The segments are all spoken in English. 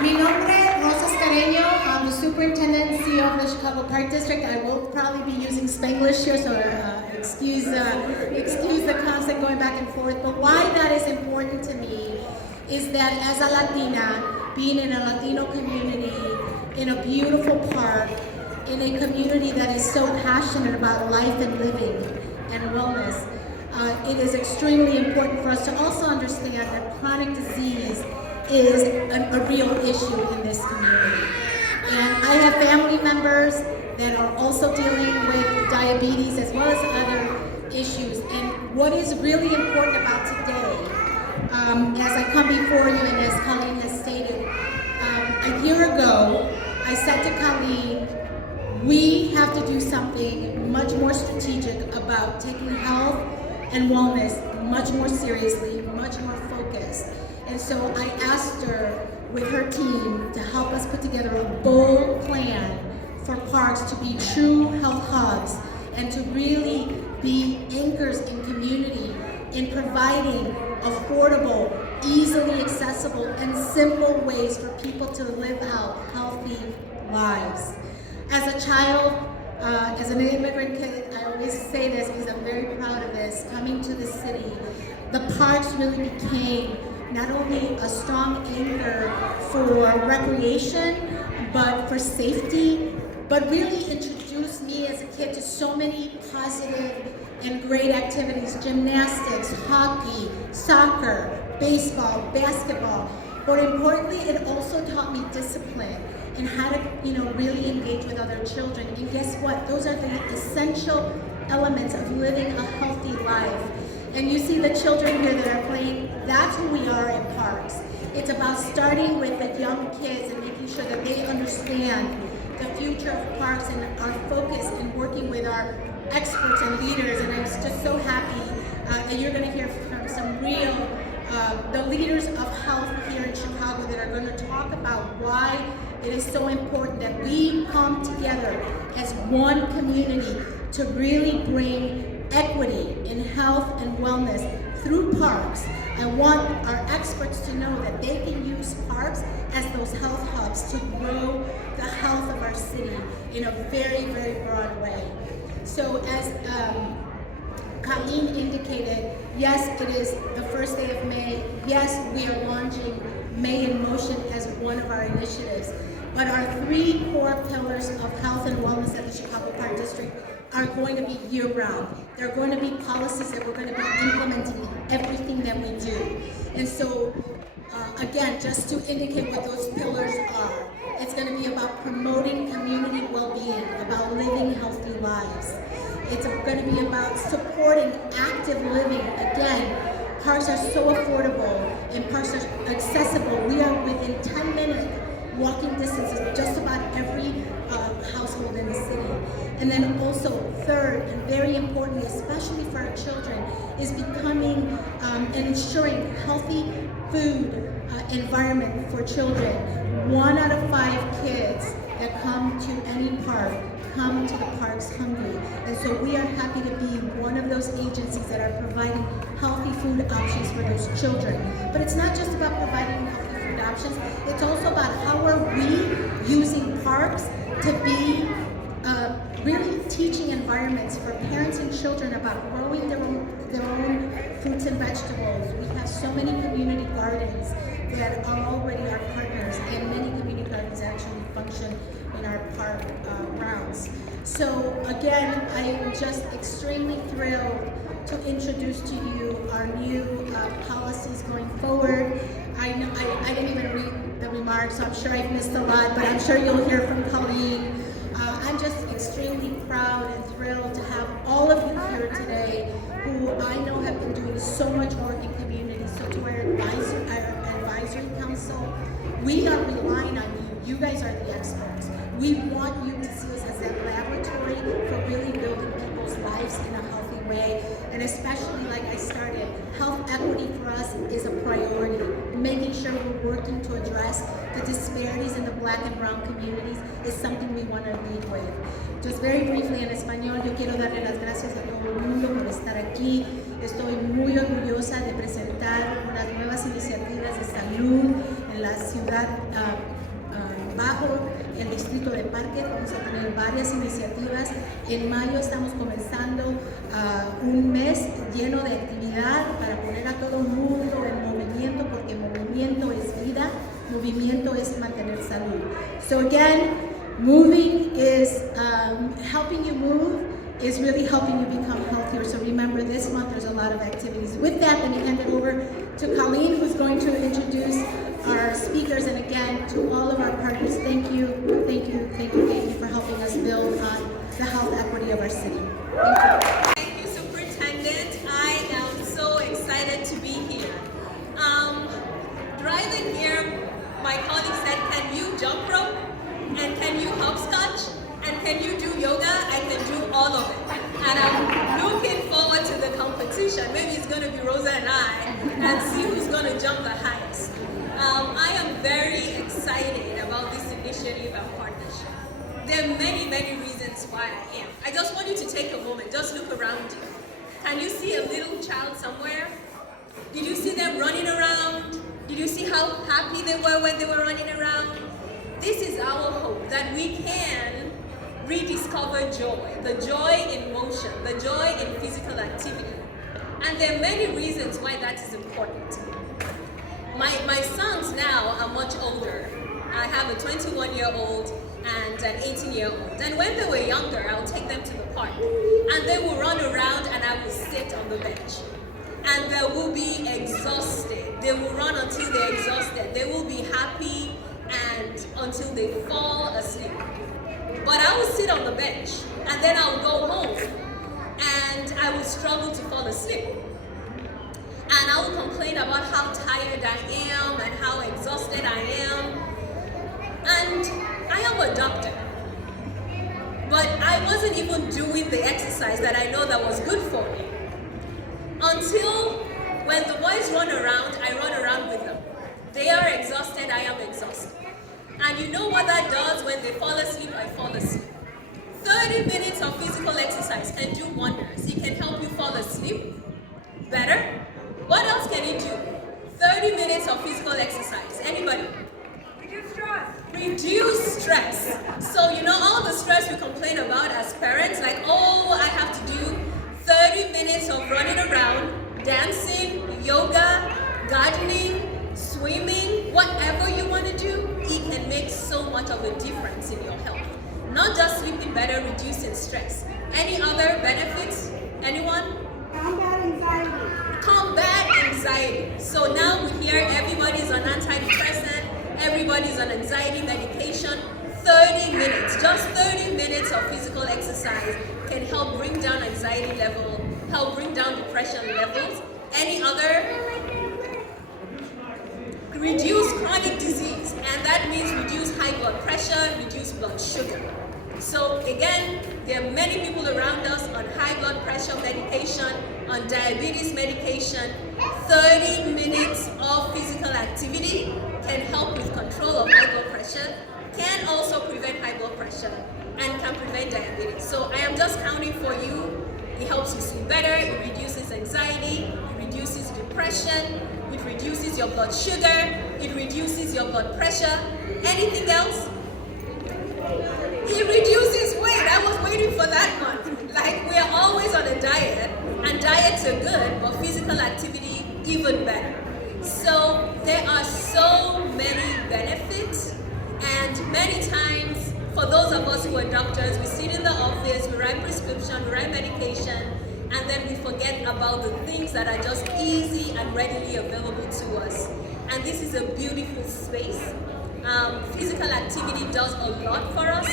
Mi nombre es Rosa Escareño. I'm the Superintendent and CEO of the Chicago Park District. I will probably be using Spanglish here, so excuse the constant going back and forth. But why that is important to me is that as a Latina, being in a Latino community, in a beautiful park, in a community that is so passionate about life and living and wellness, it is extremely important for us to also understand that chronic disease is a real issue in this community. And I have family members that are also dealing with diabetes as well as other issues. And what is really important about today, as I come before you and as Colleen has stated, a year ago, I said to Colleen, we have to do something much more strategic about taking health and wellness much more seriously, much more focused. And so I asked her with her team to help us put together a bold plan for parks to be true health hubs and to really be anchors in community in providing affordable, easily accessible, and simple ways for people to live out healthy lives. As a child, as an immigrant kid, I always say this because I'm very proud of this, coming to the city, the parks really became not only a strong anchor for recreation, but for safety, but really introduced me as a kid to so many positive and great activities: gymnastics, hockey, soccer, baseball, basketball. But importantly, it also taught me discipline and how to, really engage with other children. And guess what? Those are the essential elements of living a healthy life. And you see the children here that are playing, that's who we are in parks. It's about starting with the young kids and making sure that they understand the future of parks and our focus in working with our experts and leaders. And I'm just so happy that you're gonna hear from some real, the leaders of health here in Chicago that are gonna talk about why it is so important that we come together as one community to really bring equity in health and wellness through parks. I want our experts to know that they can use parks as those health hubs to grow the health of our city in a very, very broad way. So as Colleen indicated, yes, it is the first day of May. Yes, we are launching May in Motion as one of our initiatives. But our three core pillars of health and wellness at the Chicago Park District are going to be year-round. They're going to be policies that we're going to be implementing in everything that we do. And so, again, just to indicate what those pillars are, it's going to be about promoting community well-being, about living healthy lives. It's going to be about supporting active living. Again, parks are so affordable and parks are accessible. We are within 10 minutes walking distance of just about every household in the city. And then also third, and very importantly, especially for our children, is becoming and ensuring healthy food environment for children. 1 out of 5 kids that come to any park come to the parks hungry. And so we are happy to be one of those agencies that are providing healthy food options for those children. But it's not just about providing healthy food options, it's also about how are we using parks to be really teaching environments for parents and children about growing their own fruits and vegetables. We have so many community gardens that are already our partners, and many community gardens actually function in our park grounds. So again, I am just extremely thrilled to introduce to you our new policies going forward. I didn't even read the remarks, so I'm sure I've missed a lot, but I'm sure you'll hear from Colleen. I'm just extremely proud and thrilled to have all of you here today who I know have been doing so much work in community. So to our advisory council, we are relying on you. You guys are the experts. We want you to see us as that laboratory for really building people's lives in a healthy way. And especially, like I started, health equity for us is a priority. Making sure we're working to address the disparities in the Black and Brown communities is something we want to lead with. Just very briefly en español, yo quiero darle las gracias a todo el mundo por estar aquí. Estoy muy orgullosa de presentar unas nuevas iniciativas de salud en la la ciudad bajo el distrito de Parque. Vamos a tener varias iniciativas. En mayo estamos comenzando un mes lleno de actividad para poner a todo el mundo en movimiento, porque movimiento es vida, movimiento es mantener salud. So again, moving is helping you move is really helping you become healthier. So remember, this month there's a lot of activities. With that, let me hand it over to Colleen, who's going to introduce our speakers. And again, to all of our partners, thank you for helping us build on the health equity of our city. Thank you. Thank you, Superintendent. I am so excited to be here. Driving here, my colleague said, can you jump rope? And can you hopscotch? And can you do yoga? I can do all of it. And I'm looking forward to the competition. Maybe it's going to be Rosa and I, and see who's going to jump the highest. I am very excited about this initiative and partnership. There are many reasons why I am. I just want you to take a moment, just look around you. Can you see a little child somewhere? Did you see them running around? Did you see how happy they were when they were running around? This is our hope, that we can rediscover joy, the joy in motion, the joy in physical activity. And there are many reasons why that is important. My sons now are much older. I have a 21-year-old and an 18-year-old. And when they were younger, I'll take them to the park. And they will run around and I will sit on the bench. And they will be exhausted. They will run until they're exhausted. They will be happy and until they fall asleep. But I will sit on the bench and then I'll go home and I will struggle to fall asleep. And I will complain about how tired I am and how exhausted I am. And I am a doctor. But I wasn't even doing the exercise that I know that was good for me. Until when the boys run around, I run around with them. They are exhausted, I am exhausted. And you know what that does? When they fall asleep, I fall asleep. 30 minutes of physical exercise can do wonders. It can help you fall asleep better. What else can it do? 30 minutes of physical exercise. Anybody? Reduce stress. Reduce stress. So you know all the stress we complain about as parents, like, oh, I have to do 30 minutes of running around, dancing, yoga, gardening, swimming, whatever you want to do, it can make so much of a difference in your health. Not just sleeping better, reducing stress. Any other benefits? Anyone? Combat anxiety. Combat anxiety. So now we hear everybody's on antidepressant, everybody's on anxiety medication. 30 minutes, just 30 minutes of physical exercise can help bring down anxiety level, help bring down depression levels. Any other? Reduce chronic disease, and that means reduce high blood pressure, reduce blood sugar. So again, there are many people around us on high blood pressure medication, on diabetes medication. 30 minutes of physical activity can help with control of high blood pressure, can also prevent high blood pressure, and can prevent diabetes. So I am just counting for you. It helps you sleep better, it reduces anxiety, it reduces depression, it reduces your blood sugar, it reduces your blood pressure. Anything else? It reduces weight. I was waiting for that one. Like, we are always on a diet, and diets are good, but physical activity even better. So there are so many benefits, and many times, for those of us who are doctors, we sit in the office, we write prescription, we write medication, and then we forget about the things that are just easy and readily available to us. And this is a beautiful space. Physical activity does a lot for us,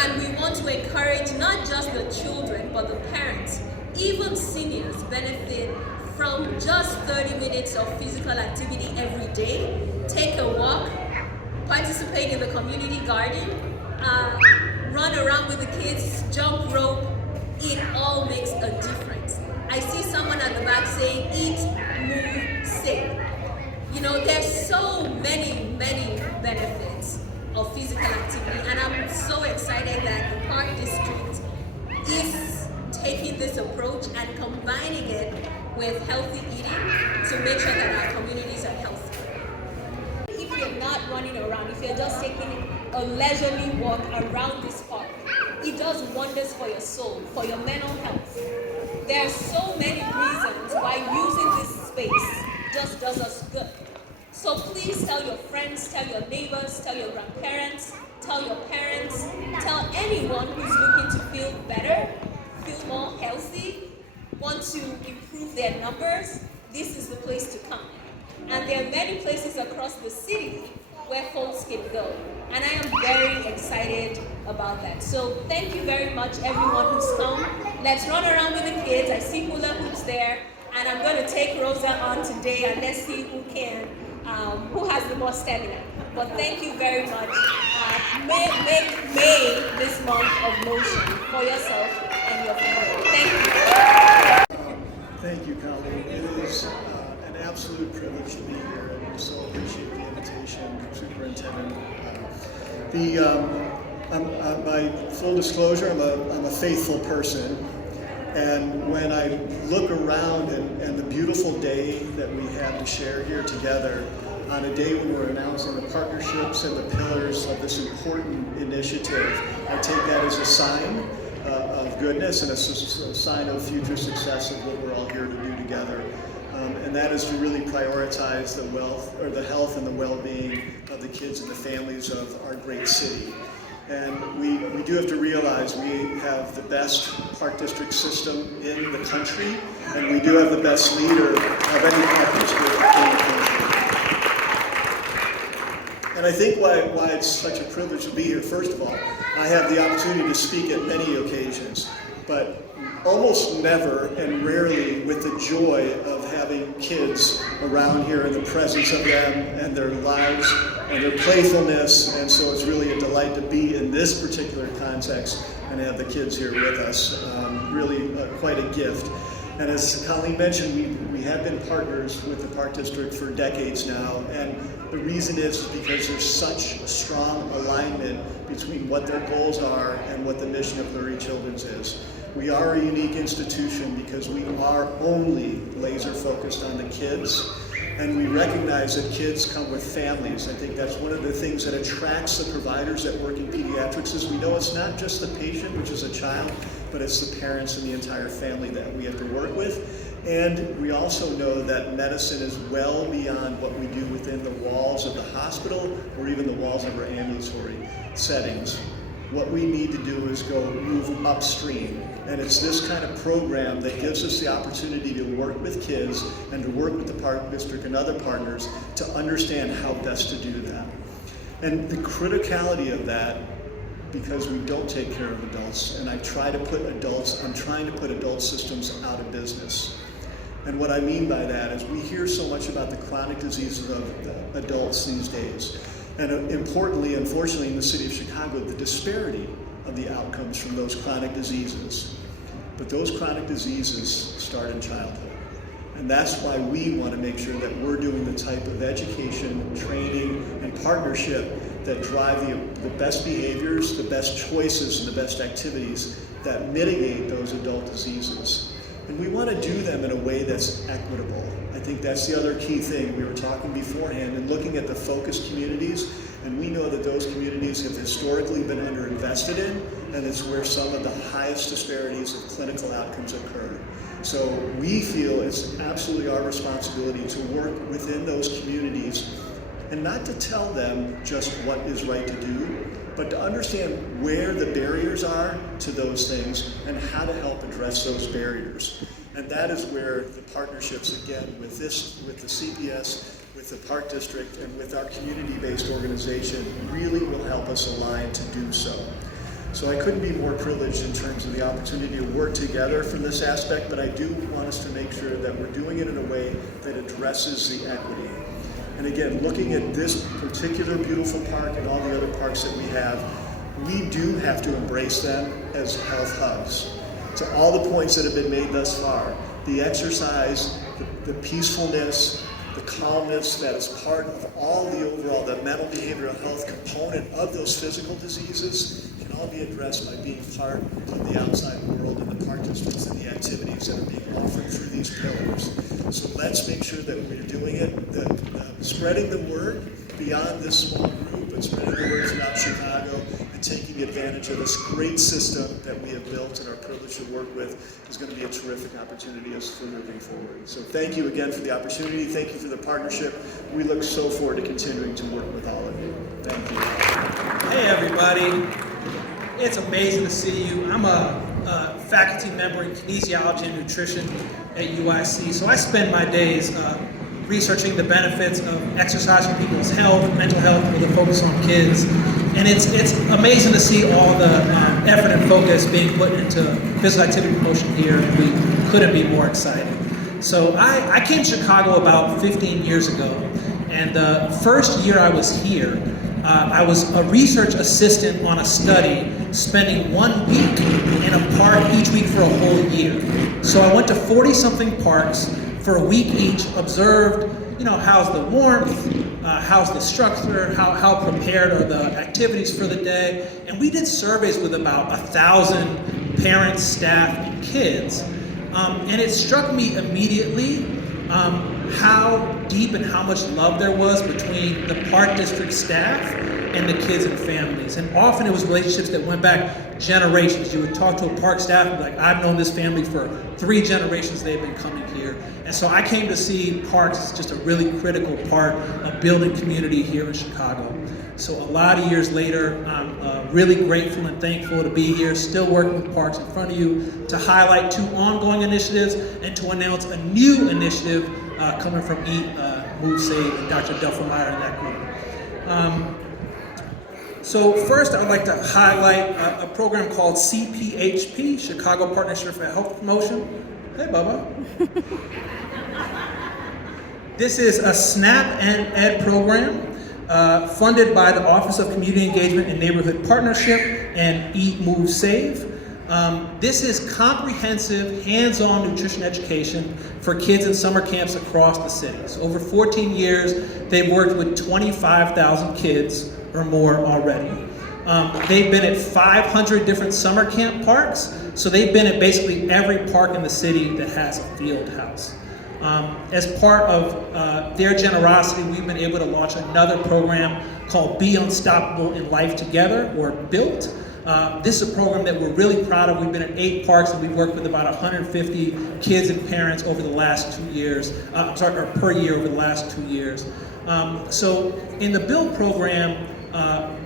and we want to encourage not just the children, but the parents. Even seniors benefit from just 30 minutes of physical activity every day. Take a walk, participate in the community garden, run around with the kids, jump rope. It all makes a difference. I see someone at the back saying, eat, move, sing. You know, there's so many benefits of physical activity, and I'm so excited that the Park District is taking this approach and combining it with healthy eating to make sure that our communities are healthy. If you're running around, if you're just taking a leisurely walk around this park, it does wonders for your soul, for your mental health. There are so many reasons why using this space just does us good. So please tell your friends, tell your neighbors, tell your grandparents, tell your parents, tell anyone who's looking to feel better, feel more healthy, want to improve their numbers. This is the place to come. And there are many places across the city where folks can go. And I am very excited about that. So thank you very much, everyone who's come. Let's run around with the kids. I see hula hoops there. And I'm going to take Rosa on today, and let's see who has the most stamina. But thank you very much. Make May this month of motion for yourself and your family. Thank you. Thank you, Colleen. It is an absolute privilege to be here, and we so appreciate the invitation, Superintendent. My full disclosure, I'm a faithful person, and when I look around and the beautiful day that we have to share here together, on a day when we're announcing the partnerships and the pillars of this important initiative, I take that as a sign of goodness and a sign of future success of what we're all here to do together. And that is to really prioritize the health and the well-being of the kids and the families of our great city. And we do have to realize we have the best park district system in the country, and we do have the best leader of any park district in the country. And I think why it's such a privilege to be here, first of all, I have the opportunity to speak at many occasions, but almost never and rarely with the joy of having kids around here and the presence of them and their lives and their playfulness. And so it's really a delight to be in this particular context and have the kids here with us. Really quite a gift. And as Colleen mentioned, we have been partners with the Park District for decades now, and the reason is because there's such a strong alignment between what their goals are and what the mission of Lurie Children's is. We are a unique institution because we are only laser focused on the kids, and we recognize that kids come with families. I think that's one of the things that attracts the providers that work in pediatrics is we know it's not just the patient, which is a child, but it's the parents and the entire family that we have to work with. And we also know that medicine is well beyond what we do within the walls of the hospital or even the walls of our ambulatory settings. What we need to do is move upstream. And it's this kind of program that gives us the opportunity to work with kids and to work with the Park District and other partners to understand how best to do that. And the criticality of that, because we don't take care of adults, and I'm trying to put adult systems out of business. And what I mean by that is we hear so much about the chronic diseases of adults these days. And importantly, unfortunately, in the city of Chicago, the disparity of the outcomes from those chronic diseases. But those chronic diseases start in childhood. And that's why we want to make sure that we're doing the type of education, training, and partnership that drive the best behaviors, the best choices, and the best activities that mitigate those adult diseases. And we want to do them in a way that's equitable. I think that's the other key thing. We were talking beforehand and looking at the focus communities, and we know that those communities have historically been underinvested in, and it's where some of the highest disparities of clinical outcomes occur. So we feel it's absolutely our responsibility to work within those communities and not to tell them just what is right to do, but to understand where the barriers are to those things and how to help address those barriers. And that is where the partnerships, again, with the CPS, with the Park District, and with our community-based organization really will help us align to do so. So I couldn't be more privileged in terms of the opportunity to work together from this aspect, but I do want us to make sure that we're doing it in a way that addresses the equity. And again, looking at this particular beautiful park and all the other parks that we do have to embrace them as health hubs. To all the points that have been made thus far, the exercise, the peacefulness, the calmness that is part of all the overall, the mental behavioral health component of those physical diseases can all be addressed by being part of the outside world and the park districts and the activities that are being offered through these pillars. So let's make sure that we're doing it, spreading the word, beyond this small group, but spreading the word throughout Chicago and taking advantage of this great system that we have built and are privileged to work with is going to be a terrific opportunity for moving forward. So thank you again for the opportunity. Thank you for the partnership. We look so forward to continuing to work with all of you. Thank you. Hey everybody, it's amazing to see you. I'm a faculty member in kinesiology and nutrition at UIC, so I spend my days researching the benefits of exercise for people's health, mental health, with a focus on kids. And it's amazing to see all the effort and focus being put into physical activity promotion here, and we couldn't be more excited. So I came to Chicago about 15 years ago, and the first year I was here, I was a research assistant on a study, spending 1 week in a park each week for a whole year. So I went to 40-something parks for a week each, observed, how's the warmth, how's the structure, how prepared are the activities for the day. And we did surveys with about 1,000 parents, staff, and kids. And it struck me immediately how deep and how much love there was between the Park District staff and the kids and families. And often it was relationships that went back generations. You would talk to a park staff and be like, I've known this family for 3 generations, they've been coming here. And so I came to see parks as just a really critical part of building community here in Chicago. So a lot of years later, I'm really grateful and thankful to be here, still working with parks in front of you, to highlight 2 ongoing initiatives and to announce a new initiative coming from Eat, Move, Save, and Dr. Delphimeyer in that group. So first, I'd like to highlight a program called CPHP, Chicago Partnership for Health Promotion. Hey, Bubba. This is a SNAP and Ed program funded by the Office of Community Engagement and Neighborhood Partnership and Eat, Move, Save. This is comprehensive, hands-on nutrition education for kids in summer camps across the city. So over 14 years, they've worked with 25,000 kids or more already. They've been at 500 different summer camp parks, so they've been at basically every park in the city that has a field house. As part of their generosity, we've been able to launch another program called Be Unstoppable in Life Together, or BUILT. This is a program that we're really proud of. We've been at 8 parks and we've worked with about 150 kids and parents over the last 2 years, or per year over the last 2 years. So in the BUILT program,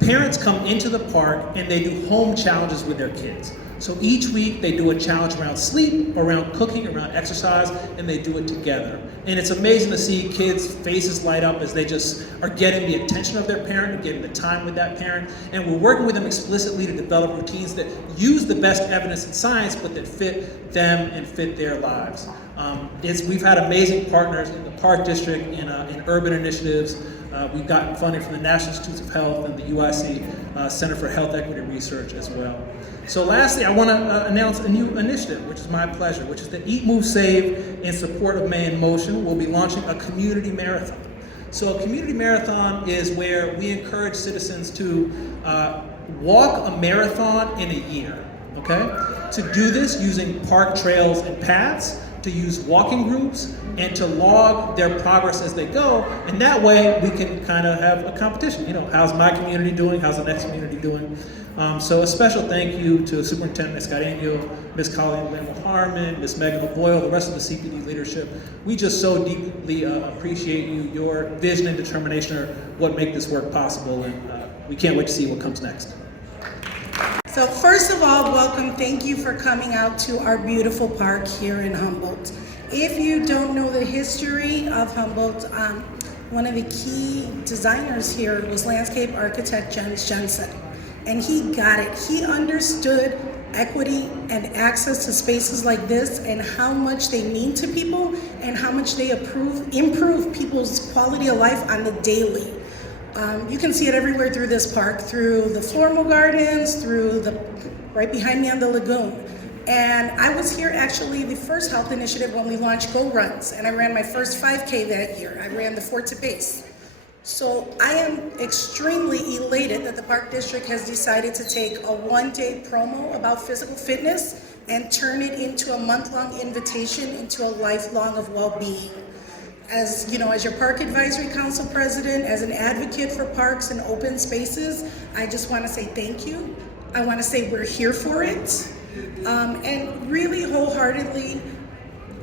parents come into the park and they do home challenges with their kids. So each week they do a challenge around sleep, around cooking, around exercise, and they do it together. And it's amazing to see kids' faces light up as they just are getting the attention of their parent and getting the time with that parent. And we're working with them explicitly to develop routines that use the best evidence in science, but that fit them and fit their lives. We've had amazing partners in the Park District, in urban initiatives. We've gotten funding from the National Institutes of Health and the UIC Center for Health Equity Research as well. So lastly, I want to announce a new initiative, which is my pleasure, which is the Eat, Move, Save in support of May in Motion. We'll be launching a community marathon. So a community marathon is where we encourage citizens to walk a marathon in a year, okay? To do this using park trails and paths, to use walking groups, and to log their progress as they go, and that way we can kind of have a competition. How's my community doing? How's the next community doing? So a special thank you to Superintendent Escareño, Ms. Colleen Lambert-Harmon, Ms. Megan LaBoyle, the rest of the CPD leadership. We just so deeply appreciate you. Your vision and determination are what make this work possible, and we can't wait to see what comes next. So first of all, welcome. Thank you for coming out to our beautiful park here in Humboldt. If you don't know the history of Humboldt, one of the key designers here was landscape architect Jens Jensen. And he got it. He understood equity and access to spaces like this and how much they mean to people and how much they improve people's quality of life on the daily. You can see it everywhere through this park, through the formal gardens, through right behind me on the lagoon. And I was here actually the first health initiative when we launched Go Runs, and I ran my first 5K that year. I ran the Fort to Pace. So I am extremely elated that the Park District has decided to take a one-day promo about physical fitness and turn it into a month-long invitation into a lifelong of well-being. as you know, as your Park Advisory Council President, as an advocate for parks and open spaces, I just want to say thank you. I want to say we're here for it. And really wholeheartedly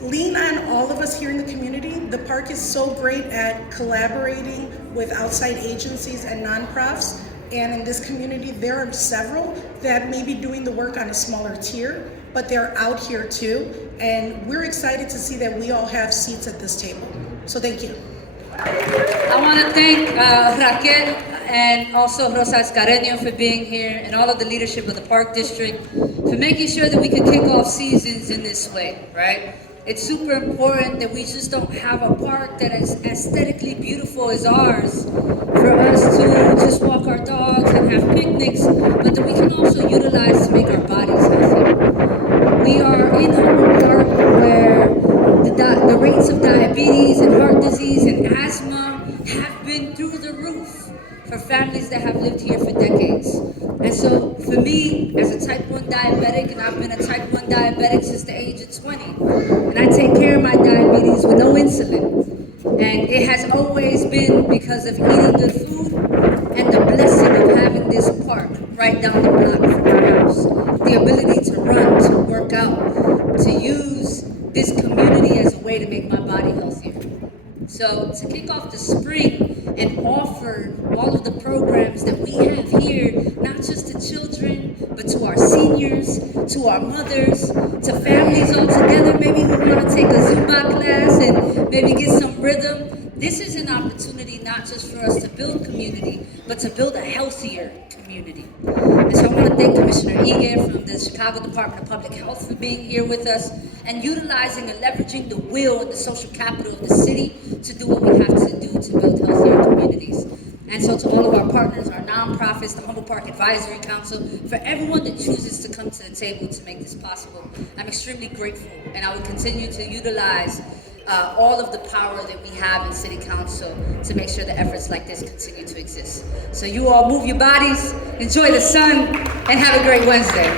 lean on all of us here in the community. The park is so great at collaborating with outside agencies and nonprofits. And in this community, there are several that may be doing the work on a smaller tier, but they're out here too. And we're excited to see that we all have seats at this table. So thank you. I want to thank Raquel and also Rosa Escareño for being here, and all of the leadership of the Park District for making sure that we could kick off seasons in this way, right? It's super important that we just don't have a park that is aesthetically beautiful as ours for us to just walk our dogs and have picnics, but that we can also utilize to make our bodies healthier. We are in Humboldt Park where the rates of diabetes and heart disease and asthma have been through the roof for families that have lived here for decades. And so for me, as a type 1 diabetic, and I've been a type 1 diabetic since the age of 20, and I take care of my diabetes with no insulin. And it has always been because of eating good food and the blessing of having this park right down the block from our house. The ability to run, to work out, to use this community as a way to make my body healthier. So to kick off the spring and offer all of the programs that we have here, not just to children, but to our seniors, to our mothers, to families all together, maybe who want to take a Zumba class and maybe get some rhythm. This is an opportunity not just for us to build community, but to build a healthier community. And so I want to thank Commissioner Egan from the Chicago Department of Public Health for being here with us and utilizing and leveraging the will and the social capital of the city to do what we have to do to build healthier communities. And so to all of our partners, our nonprofits, the Humboldt Park Advisory Council, for everyone that chooses to come to the table to make this possible, I'm extremely grateful, and I will continue to utilize all of the power that we have in City Council to make sure that efforts like this continue to exist. So you all move your bodies, enjoy the sun, and have a great Wednesday.